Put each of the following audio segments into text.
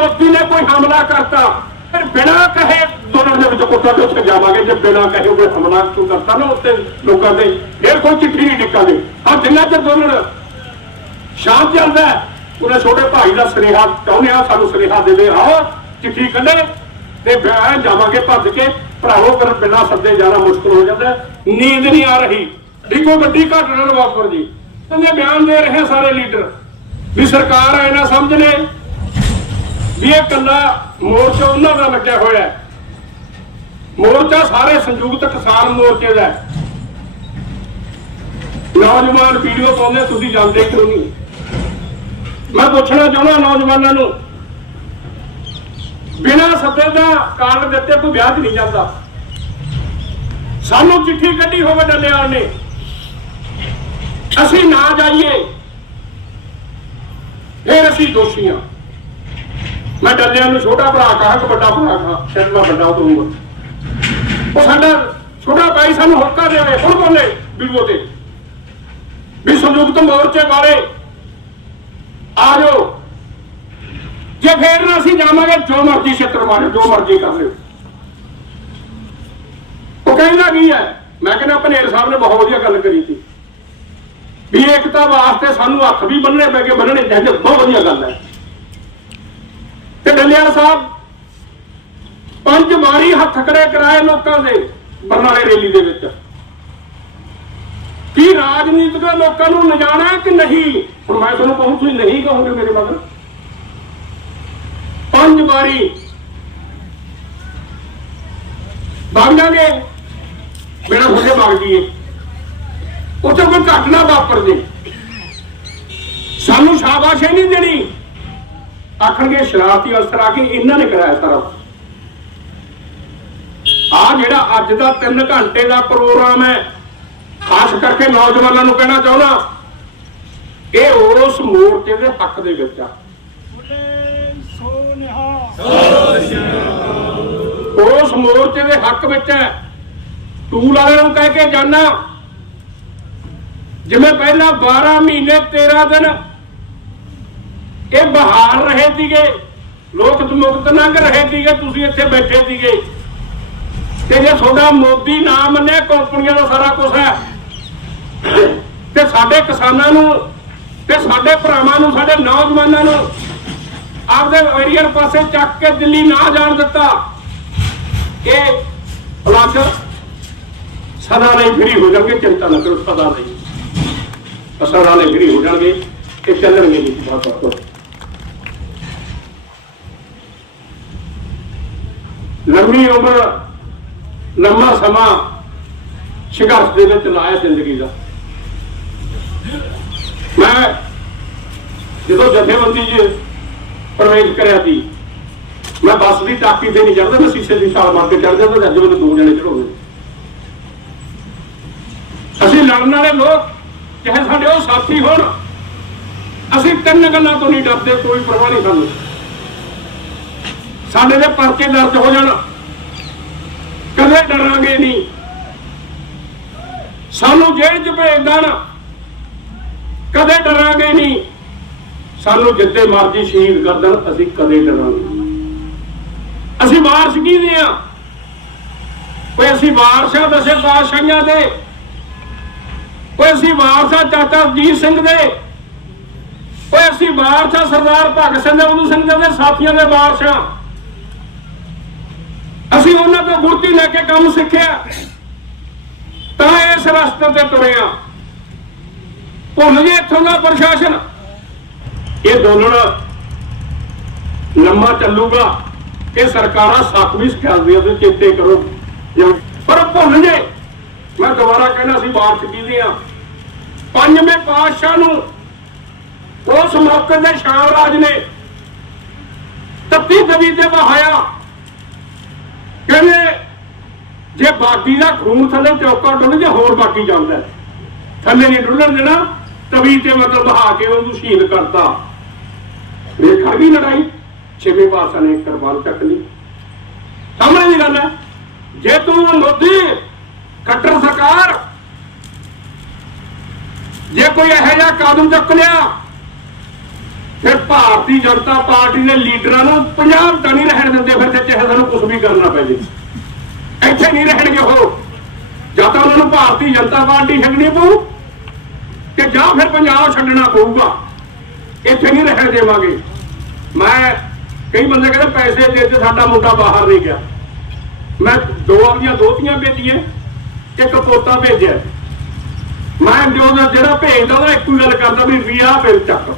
ਮੋਦੀ ਨੇ ਕੋਈ ਹਮਲਾ ਕਰਤਾ, ਫਿਰ ਬਿਨਾਂ ਕਹੇ ਦੋਨਾਂ ਦੇ ਵਿੱਚ ਕੋਟਾ ਤੇ ਉੱਥੇ ਜਾਵਾਂਗੇ। ਜੇ ਬਿਨਾਂ ਕਹੇ ਕੋਈ ਹਮਲਾ ਕਿਉਂ ਕਰਤਾ ਨਾ ਉੱਤੇ ਲੋਕਾਂ ਦੇ ਫਿਰ ਕੋਈ ਚਿੱਠੀ ਨਹੀਂ ਨਿਕਲਦੀ। ਹਾਂ ਜਿੰਨਾ ਚਿਰ ਦੋਨਾਂ ਸ਼ਾਂਤ ਚੱਲਦਾ ਉਹਨੇ ਛੋਟੇ ਭਾਈ ਦਾ ਸੁਨੇਹਾ ਚਾਹੁੰਦੇ ਆ ਸਾਨੂੰ ਸੁਨੇਹਾ ਦੇ ਦੇ। ਆਓ ਚਿੱਠੀ ਕੱਢੇ ਤੇ ਮੈਂ ਜਾਵਾਂਗੇ ਭੱਜ ਕੇ। ਭਰਾਵੋ ਕਰ ਬਿਨਾਂ ਸੱਦੇ ਜਾਣਾ ਮੁਸ਼ਕਲ ਹੋ ਜਾਂਦਾ ਨੀਂਦ ਨਹੀਂ ਆ ਰਹੀ। ਦੇਖੋ ਵੱਡੀ ਘਟਨਾ ਨੂੰ ਵਾਪਰ ਜੀ। ਉਹਨੇ ਬਿਆਨ ਦੇ ਰਹੇ ਸਾਰੇ ਲੀਡਰ ਵੀ ਸਰਕਾਰ ਐ ਨਾ ਸਮਝ ਲੈ ਵੀ ਇਹ ਕੱਲਾ ਮੋਰਚਾ ਉਹਨਾਂ ਦਾ ਲੱਗਿਆ ਹੋਇਆ ਹੈ। ਮੋਰਚਾ ਸਾਰੇ ਸੰਯੁਕਤ ਕਿਸਾਨ ਮੋਰਚੇ ਦਾ ਹੈ। ਨੌਜਵਾਨ ਵੀਡੀਓ ਪਾਉਂਦੇ ਤੁਸੀਂ ਜਾਂਦੇ ਕਿਉਂ ਨਹੀਂ? ਮੈਂ ਪੁੱਛਣਾ ਚਾਹੁੰਦਾ ਨੌਜਵਾਨਾਂ ਨੂੰ, ਬਿਨਾਂ ਸੱਦੇ ਦਾ ਕਾਰਡ ਦਿੱਤੇ ਕੋਈ ਵਿਆਹ 'ਚ ਨਹੀਂ ਜਾਂਦਾ। ਸਾਨੂੰ ਚਿੱਠੀ ਕੱਢੀ ਹੋਵੇ ਡੱਲੇਵਾਲ ਨੇ। ਅਸੀਂ ਨਾ ਜਾਈਏ, ਫਿਰ ਅਸੀਂ ਦੋਸ਼ੀ ਹਾਂ। ਮੈਂ ਡੱਲਿਆਂ ਨੂੰ ਛੋਟਾ ਭਰਾ ਕਹਾ ਕਿ ਵੱਡਾ ਭਰਾ ਕਹਾ? ਸ਼ਾਇਦ ਮੈਂ ਵੱਡਾ ਹੋਊਗਾ। ਉਹ ਸਾਡਾ ਛੋਟਾ ਭਾਈ ਸਾਨੂੰ ਹੱਕਾ ਦੇਵੇ ਹੁਣ ਬੋਲੇ ਵੀਡੀਓ ਤੇ। ਵੀ ਸੰਯੁਕਤ ਮੋਰਚੇ ਬਾਰੇ ਆ ਜਾਓ। ਜੇ ਫੇਰ ਨਾ ਅਸੀਂ ਜਾਵਾਂਗੇ, ਜੋ ਮਰਜ਼ੀ ਛੇਤਰ ਮਾਰੇ ਜੋ ਮਰਜ਼ੀ ਕਰ ਲਿਓ। ਉਹ ਕਹਿੰਦਾ ਕੀ ਹੈ? ਮੈਂ ਕਹਿੰਦਾ ਭਨੇਰ ਸਾਹਿਬ ਨੇ ਬਹੁਤ ਵਧੀਆ ਗੱਲ ਕਰੀ ਸੀ। ਵੀ ਏਕਤਾ ਵਾਸਤੇ ਸਾਨੂੰ ਹੱਥ ਵੀ ਬੰਨਣੇ ਪੈ ਕੇ ਬੰਨਣੇ ਚਾਹੀਦੇ ਬਹੁਤ ਵਧੀਆ ਗੱਲ ਹੈ। ਤੇ ਡੱਲਿਆ ਸਾਹਿਬ, ਪੰਜ ਵਾਰੀ ਹੱਥ ਖੜੇ ਕਰਾਏ ਲੋਕਾਂ ਦੇ ਬਰਨਾਲੇ ਰੈਲੀ ਦੇ ਵਿੱਚ। ਕੀ ਰਾਜਨੀਤਿਕ ਲੋਕਾਂ ਨੂੰ ਨਜਾਣਾ ਕਿ ਨਹੀਂ? ਹੁਣ ਮੈਂ ਤੁਹਾਨੂੰ ਕਹੂੰ ਤੁਸੀਂ ਨਹੀਂ ਕਹੋਗੇ ਮੇਰੇ ਮਗਰ। ਪੰਜ ਵਾਰੀ ਵਗ ਜਾਗੇ। ਮੇਰਾ ਹੁਣੇ ਵਗ ਜੀਏ ਉੱਥੇ ਕੋਈ ਘਟਨਾ ਵਾਪਰ ਜੇ। ਸਾਨੂੰ ਸ਼ਾਬਾਸ਼ ਹੀ ਨਹੀਂ ਦੇਣੀ। ਆਖਣਗੇ ਸ਼ਰਾਰਤੀ ਅਸਰ ਆ ਕੇ ਇਹਨਾਂ ਨੇ ਕਰਾਇਆ ਸਾਰਾ ਆ ਜਿਹੜਾ ਅੱਜ ਦਾ 3 ਘੰਟੇ ਦਾ ਪ੍ਰੋਗਰਾਮ ਹੈ ਖਾਸ ਕਰਕੇ ਨੌਜਵਾਨਾਂ ਨੂੰ ਕਹਿਣਾ ਚਾਹੁੰਦਾ ਇਹ ਉਸ ਮੋਰਚੇ ਦੇ ਹੱਕ ਦੇ ਵਿੱਚ ਆ। ਉਸ ਮੋਰਚੇ ਦੇ ਹੱਕ ਵਿੱਚ ਹੈ। ਟੂਲ ਵਾਲਿਆਂ ਨੂੰ ਕਹਿ ਕੇ ਜਾਣਾ ਜਿਵੇਂ ਪਹਿਲਾਂ 12 ਮਹੀਨੇ 13 ਦਿਨ ਇਹ ਬਹਾਰ ਰਹੇ ਸੀਗੇ। ਲੋਕ ਮੁਕਤ ਲੰਘ ਰਹੇ ਸੀਗੇ, ਤੁਸੀਂ ਇੱਥੇ ਬੈਠੇ ਸੀਗੇ। ਤੇ ਜੇ ਤੁਹਾਡਾ ਮੋਦੀ ਨਾ ਮੰਨਿਆ, ਕੰਪਨੀਆਂ ਦਾ ਸਾਰਾ ਕੁਝ ਹੈ। ਤੇ ਸਾਡੇ ਕਿਸਾਨਾਂ ਨੂੰ, ਤੇ ਸਾਡੇ ਭਰਾਵਾਂ ਨੂੰ, ਸਾਡੇ ਨੌਜਵਾਨਾਂ ਨੂੰ ਆਪਦੇ ਏਰੀਅਰ ਪਾਸੇ ਚੱਕ ਕੇ ਦਿੱਲੀ ਨਾ ਜਾਣ ਦਿੱਤਾ। ਇਹ ਪਲੱਗ ਸਦਾ ਲਈ ਫਰੀ ਹੋ ਜਾਣਗੇ, ਚਿੰਤਾ ਨਾ ਕਰੋ, ਸਦਾ ਲਈ। ਸਦਾ ਲਈ ਫਰੀ ਹੋ ਜਾਣਗੇ, ਇਹ ਚੱਲਣਗੇ ਨਹੀਂ ਬਹੁਤ ਬਹੁਤ ਲੰਮੀ ਉਮਰ, ਲੰਮਾ ਸਮਾਂ ਸੰਘਰਸ਼ ਦੇ ਵਿੱਚ ਲਾਇਆ ਜ਼ਿੰਦਗੀ ਦਾ। ਮੈਂ ਜਦੋਂ ਜਥੇਬੰਦੀ 'ਚ ਪ੍ਰਵੇਸ਼ ਕਰਿਆ ਸੀ, ਮੈਂ ਬੱਸ ਦੀ ਟਾਕੀ ਤੇ ਨਹੀਂ ਚੜਦਾ ਮੈਂ ਸ਼ੀਸ਼ੇ ਦੀ ਛਾਲ ਮਾਰ ਕੇ ਚੜ ਜਾਂਦਾ ਤੇ ਅੱਜ ਮੈਨੂੰ ਦੋ ਜਣੇ ਚੜਾਉਂਦੇ ਅਸੀਂ ਲੜਨ ਵਾਲੇ ਲੋਕ, ਚਾਹੇ ਸਾਡੇ ਉਹ ਸਾਥੀ ਹੋਣ, ਅਸੀਂ ਤਿੰਨ ਗੱਲਾਂ ਤੋਂ ਨਹੀਂ ਡਰਦੇ, ਕੋਈ ਪਰਵਾਹ ਨਹੀਂ ਸਾਨੂੰ। ਸਾਡੇ ਦੇ ਪਰਚੇ ਦਰਜ ਹੋ ਜਾਣ। ਕਦੇ ਡਰਾਂਗੇ ਨਹੀਂ। ਸਾਨੂੰ ਜੇਲ੍ਹ 'ਚ ਭੇਜ ਦੇਣ। ਕਦੇ ਡਰਾਂਗੇ ਨਹੀਂ। ਸਾਨੂੰ ਜਿੱਤੇ ਮਰਜ਼ੀ ਸ਼ਹੀਦ ਕਰ ਦੇਣ, ਅਸੀਂ ਕਦੇ ਡਰਾਂਗੇ ਅਸੀਂ ਵਾਰਸ ਕਿਹਦੇ ਆ? ਕੋਈ ਅਸੀਂ ਵਾਰਸ ਆ ਦਸੇ ਪਾਤਸ਼ਾਹੀਆਂ ਦੇ? ਕੋਈ ਅਸੀਂ ਵਾਰਸ ਚਾਚਾ ਅਜੀਤ ਸਿੰਘ ਦੇ? ਕੋਈ ਅਸੀਂ ਵਾਰਸ ਸਰਦਾਰ ਭਗਤ ਸਿੰਘ ਦੇ ਉਦੋਂ ਸਿੰਘ ਦੇ ਸਾਥੀਆਂ ਦੇ ਵਾਰਸ ਅਸੀਂ ਉਹਨਾਂ ਤੋਂ ਗੁਰਤੀ ਲੈ ਕੇ ਕੰਮ ਸਿੱਖਿਆ। ਤਾਂ ਇਸ ਰਸਤੇ ਤੇ ਤੁਰੇ ਆ। ਭੁੱਲ ਗਏ ਇੱਥੋਂ ਦਾ ਪ੍ਰਸ਼ਾਸਨ। ਇਹ ਦੋਨੋਂ ਲੰਮਾ ਚੱਲੂਗਾ ਇਹ ਸਰਕਾਰਾਂ ਸੱਤ ਵੀ ਸਿਖਾਉਂਦੀਆਂ ਤੇ ਚੇਤੇ ਕਰੋ। ਪਰ ਭੁੱਲ ਜੇ ਮੈਂ ਦੁਬਾਰਾ ਕਹਿੰਦਾ ਸੀ ਬਾਤ ਕੀਦੇ ਆ। ਪੰਜਵੇਂ ਪਾਤਸ਼ਾਹ ਨੂੰ ਉਸ ਮੌਕੇ ਦੇ ਸ਼ਾਮਰਾਜ ਨੇ ਤੱਤੀ ਤਵੀ ਤੇ ਵਹਾਇਆ। ਕਹਿੰਦੇ, ਜੇ ਬਾਕੀ ਦਾ ਖੂਨ ਥੱਲੇ ਚੌਕਾ ਡੁੱਲ ਜੇ ਹੋਰ ਬਾਕੀ ਜਾਂਦਾ ਥੱਲੇ ਨਹੀਂ ਡੁੱਲਣ ਦੇਣਾ, ਤਵੀ ਤੇ ਮਤਲਬ ਬਹਾ ਕੇ ਉਹਨੂੰ ਸ਼ਹੀਦ ਕਰਤਾ। ਵੇਖਾ ਵੀ ਲੜਾਈ, ਛੇਵੇਂ ਪਾਤਸ਼ਾਹ ਨੇ ਕਰਬਾਨ ਚੱਕ ਲਈ। ਸਾਹਮਣੇ ਦੀ ਗੱਲ ਹੈ, ਜੇ ਤੂੰ ਮੋਦੀ ਖੱਟਰ ਸਰਕਾਰ, ਜੇ ਕੋਈ ਇਹੋ ਜਿਹਾ ਕਦਮ ਚੱਕ ਲਿਆ ਫਿਰ ਭਾਰਤੀ ਜਨਤਾ ਪਾਰਟੀ ਦੇ ਲੀਡਰਾਂ ਨੂੰ ਪੰਜਾਬ ਤਾਂ ਨਹੀਂ ਰਹਿਣ ਦਿੰਦੇ, ਫਿਰ ਤੇ ਚਾਹੇ ਸਾਨੂੰ ਕੁਝ ਵੀ ਕਰਨਾ ਪੈ ਜੇ। ਇੱਥੇ ਨਹੀਂ ਰਹਿਣਗੇ ਉਹ। ਜਾਂ ਤਾਂ ਉਹਨਾਂ ਨੂੰ ਭਾਰਤੀ ਜਨਤਾ ਪਾਰਟੀ ਛੱਡਣੀ ਪਊ, ਤੇ ਜਾਂ ਫਿਰ ਪੰਜਾਬ ਛੱਡਣਾ ਪਊਗਾ। ਇੱਥੇ ਨਹੀਂ ਰਹਿਣ ਦੇਵਾਂਗੇ। ਮੈਂ, ਕਈ ਬੰਦੇ ਕਹਿੰਦੇ ਪੈਸੇ ਦੇ ਤੇ ਸਾਡਾ ਮੁੰਡਾ ਬਾਹਰ ਨਹੀਂ ਗਿਆ। ਮੈਂ ਦੋ ਆਪਣੀਆਂ ਦੋਤੀਆਂ ਭੇਜੀਆਂ, ਇੱਕ ਪੋਤਾ ਭੇਜਿਆ। ਮੈਂ ਜੋ ਜਿਹੜਾ ਭੇਜਦਾ ਉਹਦਾ ਇੱਕੋ ਹੀ ਗੱਲ ਕਰਦਾ ਵੀ ਵੀਆ ਬਿੱਲ ਚੱਕ।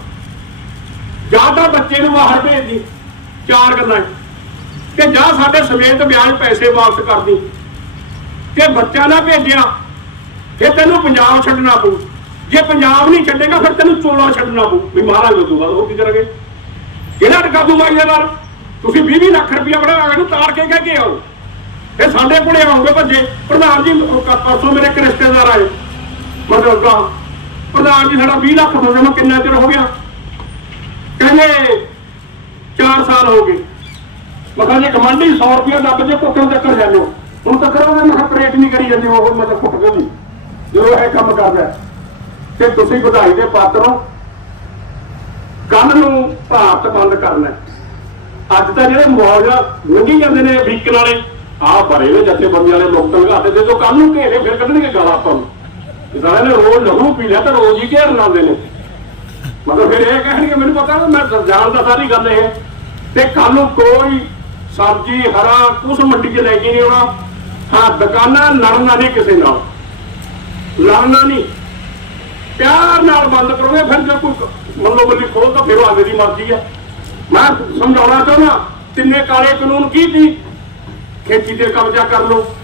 ਜਾਂ ਤਾਂ ਬੱਚੇ ਨੂੰ ਬਾਹਰ ਭੇਜ ਦੀ, ਚਾਰ ਗੱਲਾਂ ਤੇ ਜਾਂ ਸਾਡੇ ਸਮੇਤ ਵਿਆਜ ਪੈਸੇ ਵਾਪਸ ਕਰ ਦੀ। ਕਿ ਬੱਚਾ ਨਾ ਭੇਜਿਆ, ਫਿਰ ਤੈਨੂੰ ਪੰਜਾਬ ਛੱਡਣਾ ਪਊ। ਜੇ ਪੰਜਾਬ ਨਹੀਂ ਛੱਡੇਗਾ, ਫਿਰ ਤੈਨੂੰ ਚੋਲਾ ਛੱਡਣਾ ਪਊ। ਵੀ ਮਹਾਰਾਜ ਤੋਂ ਬਾਅਦ ਉਹ ਕੀ ਕਰਾਂਗੇ? ਕਿਹੜਾ ਕਾਬੂ ਮਾਈ ਦੇ ਨਾਲ ਤੁਸੀਂ 20 20 ਲੱਖ ਰੁਪਇਆ ਬੜਾ ਨੂੰ ਤਾਰ ਕੇ ਕਹਿ ਕੇ ਆਓ। ਇਹ ਸਾਡੇ ਕੋਲੇ ਆਉਂਗੇ ਭੱਜੇ। ਪ੍ਰਧਾਨ ਜੀ ਪਰਸੋਂ ਮੇਰੇ ਇੱਕ ਰਿਸ਼ਤੇਦਾਰ ਆਏ। ਮਤਲਬ ਪ੍ਰਧਾਨ ਜੀ, ਸਾਡਾ 20 ਲੱਖ ਹੋ ਗਿਆ ਕਿੰਨਾ ਚਿਰ ਹੋ ਗਿਆ? ਕਹਿੰਦੇ 4 ਸਾਲ ਹੋ ਗਏ। ਮੈਂ ਕਿਹਾ ਜੇ ਕਮਾਂਡੀ 100 ਰੁਪਇਆ ਲੱਭ ਜੇ ਕੁੱਕਰ ਚੱਕਰ ਜਾਂਦੇ ਹੋ ਹੁਣ ਤੱਕ ਉਹਨੇ ਮੈਂ ਪ੍ਰੇਟ ਨਹੀਂ ਕਰੀ ਜਾਂਦੀ, ਉਹ ਮਤਲਬ ਕੁੱਟ ਗਈ ਜਦੋਂ ਇਹ ਕੰਮ ਕਰਦਾ ਤੇ ਤੁਸੀਂ ਵਧਾਈ ਦੇ ਪਾਤਰ ਹੋ। ਕੱਲ ਨੂੰ ਭਾਰਤ ਬੰਦ ਕਰਨਾ ਅੱਜ ਤਾਂ ਜਿਹੜੇ ਮੌਜ ਲੰਘੀ ਜਾਂਦੇ ਨੇ ਵੀਕਲ ਵਾਲੇ। ਆਹ ਭਰੇ ਨੇ ਜੱਥੇਬੰਦੀ ਵਾਲੇ ਲੋਕ ਤੰਗਾਤੇ ਦੇ, ਜੋ ਕੱਲ ਨੂੰ ਘੇਰੇ ਫਿਰ ਕੱਢਣਗੇ ਗਾਲਾਂ ਆਪਾਂ ਨੂੰ। ਸਾਰਿਆਂ ਨੇ ਰੋਜ਼ ਲਹੂ ਪੀ ਲਿਆ ਤਾਂ ਰੋਜ਼ ਹੀ ਘੇਰ ਲਾਉਂਦੇ ਨੇ। ਮਤਲਬ ਫਿਰ ਇਹ ਕਹਿਣਗੇ, ਮੈਨੂੰ ਪਤਾ ਨਾ, ਮੈਂ ਜਾਣਦਾ ਸਾਰੀ ਗੱਲ ਇਹ ਤੇ ਕੱਲ ਨੂੰ ਕੋਈ ਸਬਜ਼ੀ, ਹਰਾ, ਕੁਛ ਮੰਡੀ 'ਚ ਲੈ ਕੇ ਨਹੀਂ ਆਉਣਾ। ਹਾਂ, ਦੁਕਾਨਾਂ ਲੜਨਾ ਨਹੀਂ ਕਿਸੇ ਨਾਲ। ਲੜਨਾ ਨਹੀਂ। ਪਿਆਰ ਨਾਲ ਬੰਦ ਕਰੋਗੇ ਫਿਰ ਜੇ ਕੋਈ ਮੰਨੋ ਬੱਲੀ ਖੋਲ ਤਾਂ ਫਿਰ ਉਹ ਆਗੇ ਦੀ ਮਰਜ਼ੀ ਆ ਮੈਂ ਸਮਝਾਉਣਾ ਚਾਹੁੰਦਾ, ਤਿੰਨੇ ਕਾਲੇ ਕਾਨੂੰਨ ਕੀ ਸੀ? ਖੇਤੀ ਤੇ ਕਬਜ਼ਾ ਕਰ ਲਓ,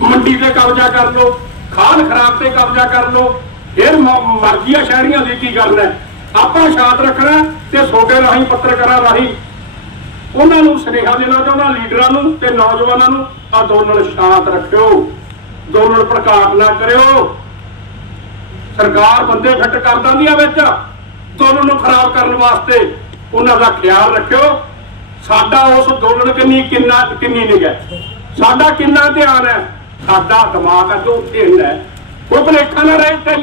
ਮੰਡੀ ਤੇ ਕਬਜ਼ਾ ਕਰ ਲਓ, ਖਾਦ ਖਰਾਬ ਤੇ ਕਬਜ਼ਾ ਕਰ ਲਓ। ਫਿਰ ਮ- ਮਰਜ਼ੀ ਆ ਸ਼ਹਿਰੀਆਂ ਦੀ ਕੀ ਕਰਨਾ ਆਪਾਂ ਸ਼ਾਂਤ ਰੱਖਣਾ ਤੇ ਛੋਟੇ ਰਾਹੀਂ ਪੱਤਰਕਾਰਾਂ ਰਾਹੀਂ। ਉਹਨਾਂ ਨੂੰ ਸੁਨੇਹਾ ਦੇਣਾ ਚਾਹੁੰਦਾ, ਲੀਡਰਾਂ ਨੂੰ ਤੇ ਨੌਜਵਾਨਾਂ ਨੂੰ ਆ ਦੋਨੋਂ ਸ਼ਾਂਤ ਰੱਖਿਓ। ਦੋਨੋਂ ਪ੍ਰਕਾਸ਼ ਨਾ ਕਰਿਓ। ਸਰਕਾਰ ਬੰਦੇ ਫਿੱਟ ਕਰ ਦਿੰਦੀ ਆ ਵਿੱਚ। ਦੋਨੋਂ ਨੂੰ ਖਰਾਬ ਕਰਨ ਵਾਸਤੇ ਉਹਨਾਂ ਦਾ ਖਿਆਲ ਰੱਖਿਓ। ਸਾਡਾ ਉਸ ਦੋਲਣ ਕਿੰਨੀ, ਕਿੰਨਾ, ਕਿੰਨੀ ਨਿਗਾ ਸਾਡਾ ਕਿੰਨਾ ਧਿਆਨ ਹੈ? ਸਾਡਾ ਦਿਮਾਗ ਆ ਜੋ ਢਿੱਲ ਹੈ। ਉਹ ਭਲੇਖਾ ਨਾ ਰਹੇ